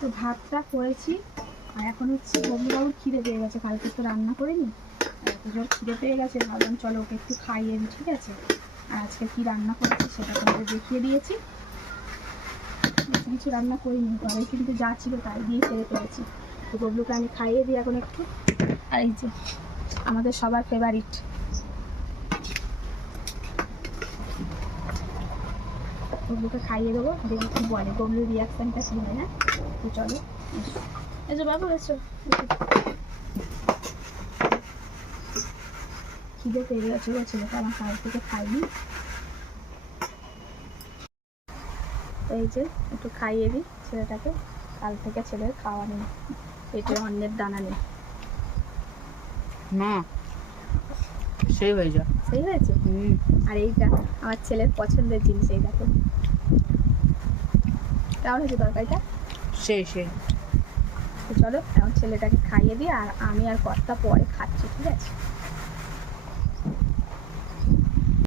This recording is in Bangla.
তো ভাতটা করেছি, আর এখন হচ্ছে বন্ধুবাবুর খিদে পেয়ে গেছে, কালকে তো রান্না করিনি, এত জোর খিদে পেয়ে গেছে, ভাবলাম চলো ওকে একটু খাইয়ে দিই, ঠিক আছে। আর আজকে কি রান্না করেছি সেটা তোমাদের দেখিয়ে দিয়েছি, বেশি কিছু রান্না করিনি, ঘরে কিন্তু যা ছিল তাই দিয়ে সেরে ফেলেছি। তো ববলুকে আমি খাইয়ে দিই এখন একটু। আর এই যে আমাদের সবার ফেভারিট ববলুকে খাইয়ে দেবো, দেখি কি বলে, ববলুর রিয়াকশানটা কী হয়। হ্যাঁ, তো চলো এসো, এসো বাবু এসো। খিদে পেয়ে গেছে ও, ছেলেটা আমার কাল থেকে খাইনি। তো এই যে একটু খাইয়ে দিই ছেলেটাকে, কাল থেকে ছেলের খাওয়া নেই, পেটে অন্যের দানা নেই। না সেই হয়ে যা, সেই হয়েছে। আর এইটা আমার ছেলের পছন্দের জিনিস, এই দেখো কেমন হয়েছে তরকারিটা। সেই সেই তো চলো এখন ছেলেটাকে খাইয়ে দিই, আর আমি আর কর্তা পরে খাচ্ছি, ঠিক আছে।